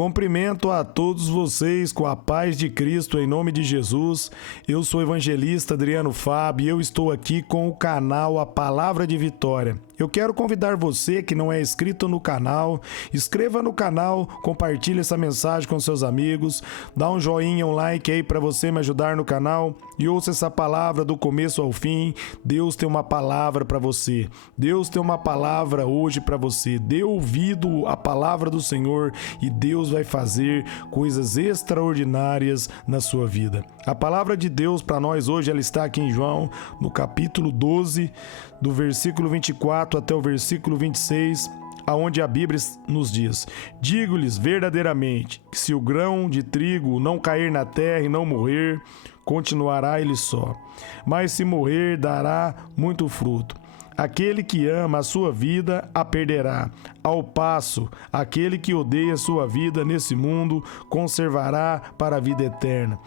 Cumprimento a todos vocês com a paz de Cristo em nome de Jesus. Eu sou o evangelista Adriano Fábio e eu estou aqui com o canal A Palavra de Vitória. Eu quero convidar você que não é inscrito no canal, inscreva no canal, compartilhe essa mensagem com seus amigos, dá um joinha, um like aí para você me ajudar no canal e ouça essa palavra do começo ao fim. Deus tem uma palavra para você. Deus tem uma palavra hoje para você. Dê ouvido à palavra do Senhor e Deus vai fazer coisas extraordinárias na sua vida. A palavra de Deus para nós hoje, ela está aqui em João, no capítulo 12, do versículo 24 até o versículo 26, aonde a Bíblia nos diz: digo-lhes verdadeiramente que se o grão de trigo não cair na terra e não morrer, continuará ele só, mas se morrer, dará muito fruto. Aquele que ama a sua vida a perderá, ao passo, aquele que odeia a sua vida nesse mundo conservará para a vida eterna.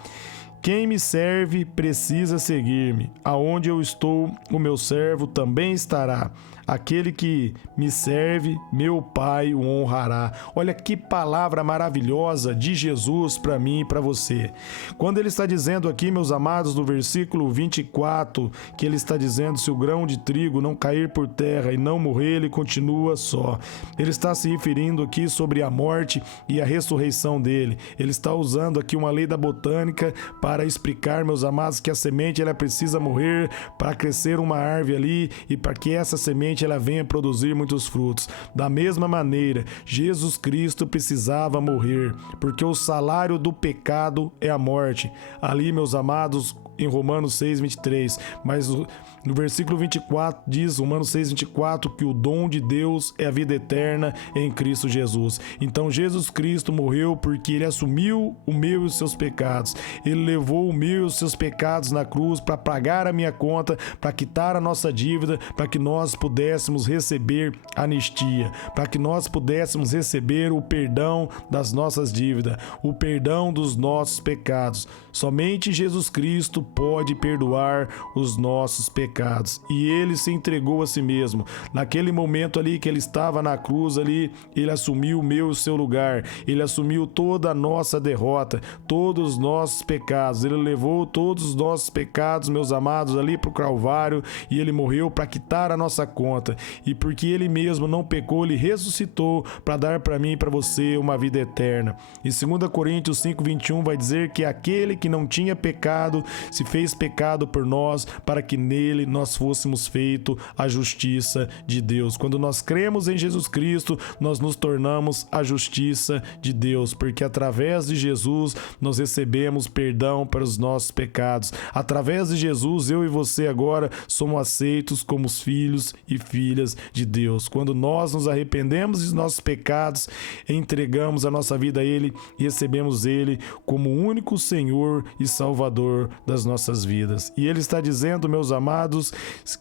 Quem me serve precisa seguir-me. Aonde eu estou, o meu servo também estará. Aquele que me serve, meu Pai o honrará. Olha que palavra maravilhosa de Jesus para mim e para você. Quando ele está dizendo aqui, meus amados, no versículo 24, que ele está dizendo: se o grão de trigo não cair por terra e não morrer, ele continua só. Ele está se referindo aqui sobre a morte e a ressurreição dele. Ele está usando aqui uma lei da botânica para explicar, meus amados, que a semente ela precisa morrer para crescer uma árvore ali e para que essa semente ela venha produzir muitos frutos. Da mesma maneira, Jesus Cristo precisava morrer, porque o salário do pecado é a morte. Ali, meus amados, em Romanos 6:23, mas no versículo 24 diz, Romanos 6:24, que o dom de Deus é a vida eterna em Cristo Jesus. Então Jesus Cristo morreu porque ele assumiu o meu e os seus pecados. Ele levou o meu e os seus pecados na cruz para pagar a minha conta, para quitar a nossa dívida, para que nós pudéssemos receber anistia, para que nós pudéssemos receber o perdão das nossas dívidas, o perdão dos nossos pecados. Somente Jesus Cristo pode perdoar os nossos pecados. E ele se entregou a si mesmo. Naquele momento ali que ele estava na cruz ali, ele assumiu o meu e o seu lugar. Ele assumiu toda a nossa derrota, todos os nossos pecados. Ele levou todos os nossos pecados, meus amados, ali para o Calvário, e ele morreu para quitar a nossa conta. E porque ele mesmo não pecou, ele ressuscitou para dar para mim e para você uma vida eterna. E 2 Coríntios 5:21 vai dizer que aquele que não tinha pecado se fez pecado por nós, para que nele nós fôssemos feito a justiça de Deus. Quando nós cremos em Jesus Cristo, nós nos tornamos a justiça de Deus, porque através de Jesus nós recebemos perdão para os nossos pecados. Através de Jesus, eu e você agora somos aceitos como os filhos e filhas de Deus. Quando nós nos arrependemos dos nossos pecados, entregamos a nossa vida a Ele e recebemos Ele como o único Senhor e Salvador das nossas vidas. E Ele está dizendo, meus amados,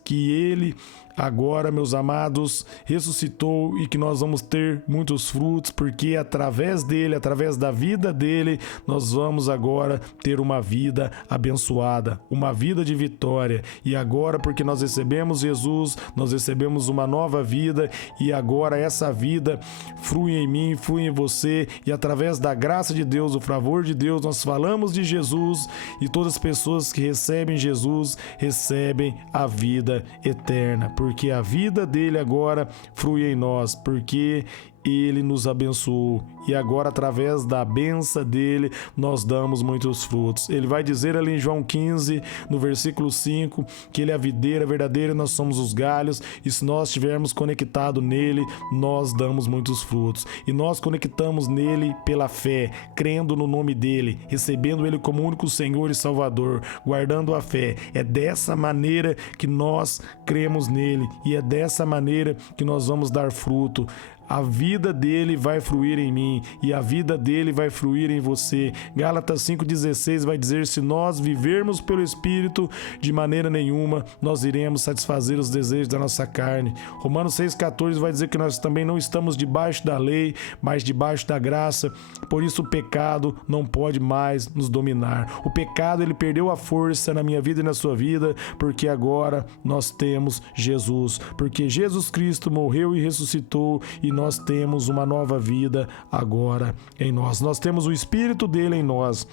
que Ele agora, meus amados, ressuscitou e que nós vamos ter muitos frutos, porque através dele, através da vida dele, nós vamos agora ter uma vida abençoada, uma vida de vitória. E agora, porque nós recebemos Jesus, nós recebemos uma nova vida, e agora essa vida flui em mim, flui em você, e através da graça de Deus, do favor de Deus, nós falamos de Jesus, e todas as pessoas que recebem Jesus recebem a vida eterna, porque a vida dele agora flui em nós, porque ele nos abençoou e agora através da bênção dele nós damos muitos frutos. Ele vai dizer ali em João 15, no versículo 5, que ele é a videira verdadeira e nós somos os galhos, e se nós estivermos conectados nele, nós damos muitos frutos. E nós conectamos nele pela fé, crendo no nome dele, recebendo ele como único Senhor e Salvador, guardando a fé. É dessa maneira que nós cremos nele e é dessa maneira que nós vamos dar fruto. A vida dele vai fluir em mim e a vida dele vai fluir em você. Gálatas 5,16 vai dizer: se nós vivermos pelo Espírito, de maneira nenhuma nós iremos satisfazer os desejos da nossa carne. Romanos 6,14 vai dizer que nós também não estamos debaixo da lei, mas debaixo da graça. Por isso o pecado não pode mais nos dominar. O pecado, ele perdeu a força na minha vida e na sua vida, porque agora nós temos Jesus. Porque Jesus Cristo morreu e ressuscitou e nós nós temos uma nova vida agora em nós. Nós temos o Espírito dele em nós.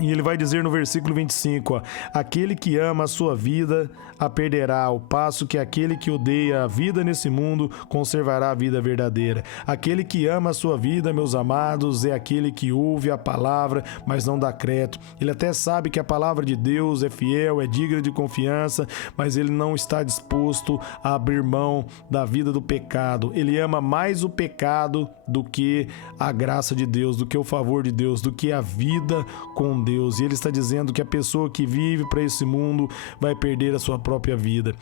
E ele vai dizer no versículo 25, ó, aquele que ama a sua vida a perderá, ao passo que aquele que odeia a vida nesse mundo conservará a vida verdadeira. Aquele que ama a sua vida, meus amados, é aquele que ouve a palavra, mas não dá crédito. Ele até sabe que a palavra de Deus é fiel, é digna de confiança, mas ele não está disposto a abrir mão da vida do pecado. Ele ama mais o pecado do que a graça de Deus, do que o favor de Deus, do que a vida com Deus. E ele está dizendo que a pessoa que vive para esse mundo vai perder a sua própria vida.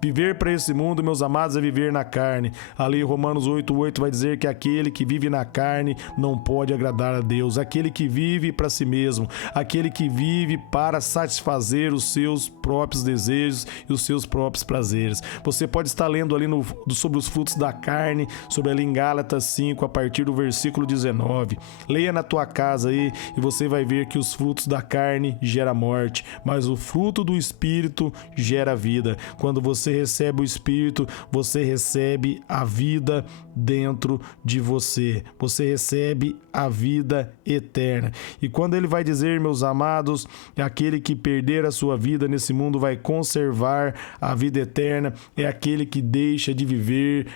Viver para esse mundo, meus amados, é viver na carne. Ali Romanos 8:8 vai dizer que aquele que vive na carne não pode agradar a Deus. Aquele que vive para si mesmo, aquele que vive para satisfazer os seus próprios desejos e os seus próprios prazeres. Você pode estar lendo ali sobre os frutos da carne, sobre ali em Gálatas 5, a partir do versículo 19. Leia na tua casa aí e você vai ver que os frutos da carne geram morte, mas o fruto do Espírito gera vida. Quando você recebe o Espírito, você recebe a vida dentro de você. Você recebe a vida eterna. E quando ele vai dizer, meus amados, aquele que perder a sua vida nesse mundo vai conservar a vida eterna, é aquele que deixa de viver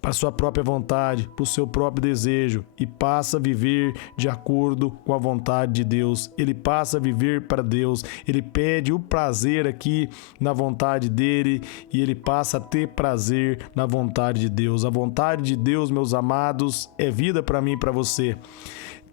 para sua própria vontade, para o seu próprio desejo e passa a viver de acordo com a vontade de Deus. Ele passa a viver para Deus, ele pede o prazer aqui na vontade dele e ele passa a ter prazer na vontade de Deus. A vontade de Deus, meus amados, é vida para mim e para você.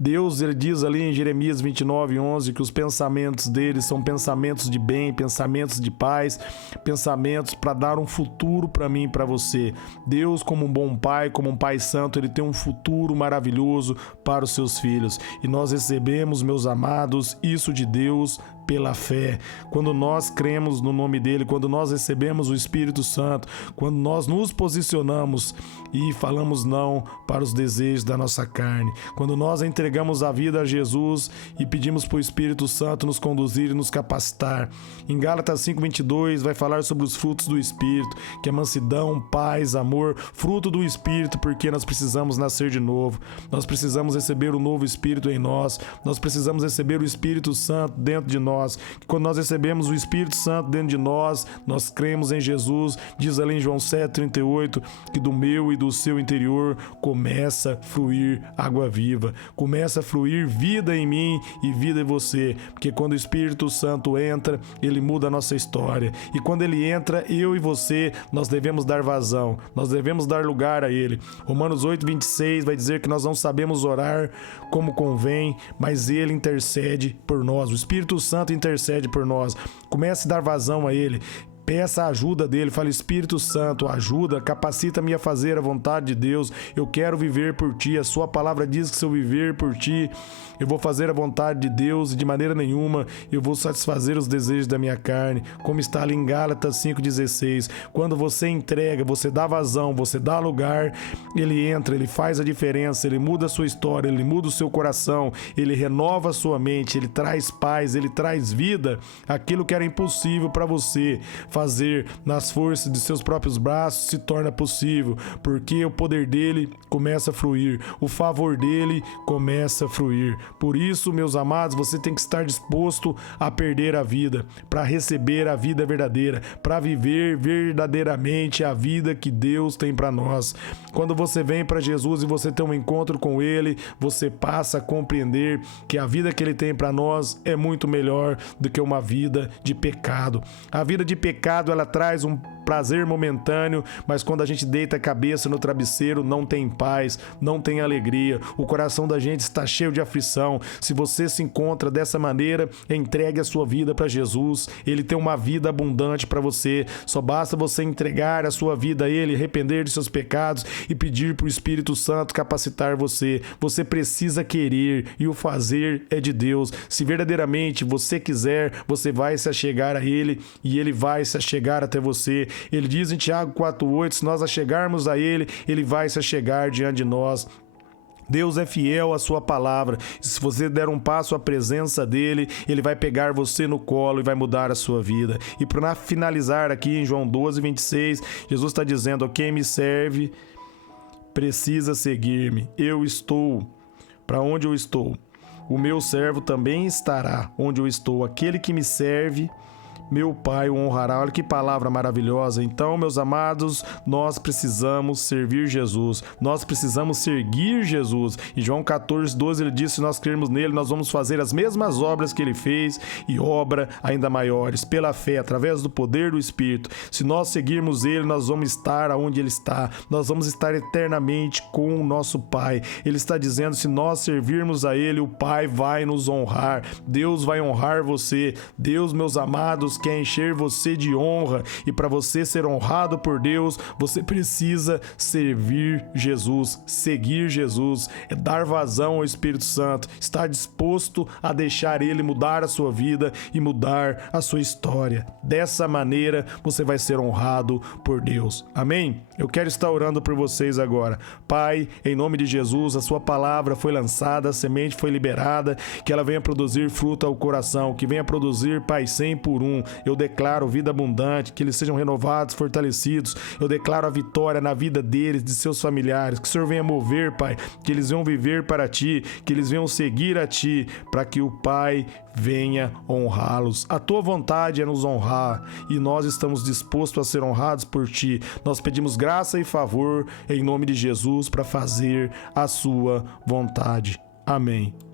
Deus, ele diz ali em Jeremias 29:11 que os pensamentos dele são pensamentos de bem, pensamentos de paz, pensamentos para dar um futuro para mim e para você. Deus, como um bom pai, como um pai santo, ele tem um futuro maravilhoso para os seus filhos. E nós recebemos, meus amados, isso de Deus pela fé. Quando nós cremos no nome dele, quando nós recebemos o Espírito Santo, quando nós nos posicionamos e falamos não para os desejos da nossa carne, quando nós entregamos a vida a Jesus e pedimos para o Espírito Santo nos conduzir e nos capacitar. Em Gálatas 5:22 vai falar sobre os frutos do Espírito, que é mansidão, paz, amor, fruto do Espírito, porque nós precisamos nascer de novo, nós precisamos receber o novo Espírito em nós, nós precisamos receber o Espírito Santo dentro de nós. Quando nós recebemos o Espírito Santo dentro de nós, nós cremos em Jesus. Diz ali em João 7:38 que do meu e do seu interior começa a fluir água viva, começa a fluir vida em mim e vida em você, porque quando o Espírito Santo entra, ele muda a nossa história, e quando ele entra, eu e você, nós devemos dar vazão, nós devemos dar lugar a ele. Romanos 8:26 vai dizer que nós não sabemos orar como convém, mas ele intercede por nós. O Espírito Santo intercede por nós. Comece a dar vazão a ele. Peça a ajuda dele, fale: Espírito Santo, ajuda, capacita-me a fazer a vontade de Deus. Eu quero viver por ti. A sua palavra diz que se eu viver por ti, eu vou fazer a vontade de Deus e de maneira nenhuma eu vou satisfazer os desejos da minha carne. Como está ali em Gálatas 5:16. Quando você entrega, você dá vazão, você dá lugar, ele entra, ele faz a diferença, ele muda a sua história, ele muda o seu coração, ele renova a sua mente, ele traz paz, ele traz vida. Aquilo que era impossível para você fazer nas forças de seus próprios braços se torna possível, porque o poder dele começa a fluir, o favor dele começa a fluir. Por isso, meus amados, você tem que estar disposto a perder a vida para receber a vida verdadeira, para viver verdadeiramente a vida que Deus tem para nós. Quando você vem para Jesus e você tem um encontro com ele, você passa a compreender que a vida que ele tem para nós é muito melhor do que uma vida de pecado. A vida de pecado, ela traz um prazer momentâneo, mas quando a gente deita a cabeça no travesseiro, não tem paz, não tem alegria, o coração da gente está cheio de aflição. Se você se encontra dessa maneira, entregue a sua vida para Jesus, ele tem uma vida abundante para você, só basta você entregar a sua vida a ele, arrepender de seus pecados e pedir para o Espírito Santo capacitar você. Você precisa querer e o fazer é de Deus. Se verdadeiramente você quiser, você vai se achegar a ele e ele vai se achegar até você. Ele diz em Tiago 4:8, se nós achegarmos a ele, ele vai se achegar diante de nós. Deus é fiel à sua palavra. Se você der um passo à presença dele, ele vai pegar você no colo e vai mudar a sua vida. E para finalizar aqui em João 12:26, Jesus está dizendo: quem me serve precisa seguir-me. Eu estou. Para onde eu estou? O meu servo também estará onde eu estou. Aquele que me serve, meu Pai o honrará. Olha que palavra maravilhosa. Então, meus amados, nós precisamos servir Jesus. Nós precisamos seguir Jesus. Em João 14:12 ele disse, se nós crermos nele, nós vamos fazer as mesmas obras que ele fez e obra ainda maiores, pela fé, através do poder do Espírito. Se nós seguirmos ele, nós vamos estar onde ele está. Nós vamos estar eternamente com o nosso Pai. Ele está dizendo, se nós servirmos a ele, o Pai vai nos honrar. Deus vai honrar você. Deus, meus amados, quer encher você de honra, e para você ser honrado por Deus, você precisa servir Jesus, seguir Jesus, é dar vazão ao Espírito Santo, estar disposto a deixar ele mudar a sua vida e mudar a sua história. Dessa maneira, você vai ser honrado por Deus. Amém? Eu quero estar orando por vocês agora. Pai, em nome de Jesus, a sua palavra foi lançada, a semente foi liberada, que ela venha produzir fruto ao coração, que venha produzir, Pai, 100 por 1. Eu declaro vida abundante, que eles sejam renovados, fortalecidos. Eu declaro a vitória na vida deles, de seus familiares. Que o Senhor venha mover, Pai, que eles venham viver para Ti, que eles venham seguir a Ti, para que o Pai venha honrá-los. A Tua vontade é nos honrar e nós estamos dispostos a ser honrados por Ti. Nós pedimos graça e favor em nome de Jesus para fazer a Sua vontade. Amém.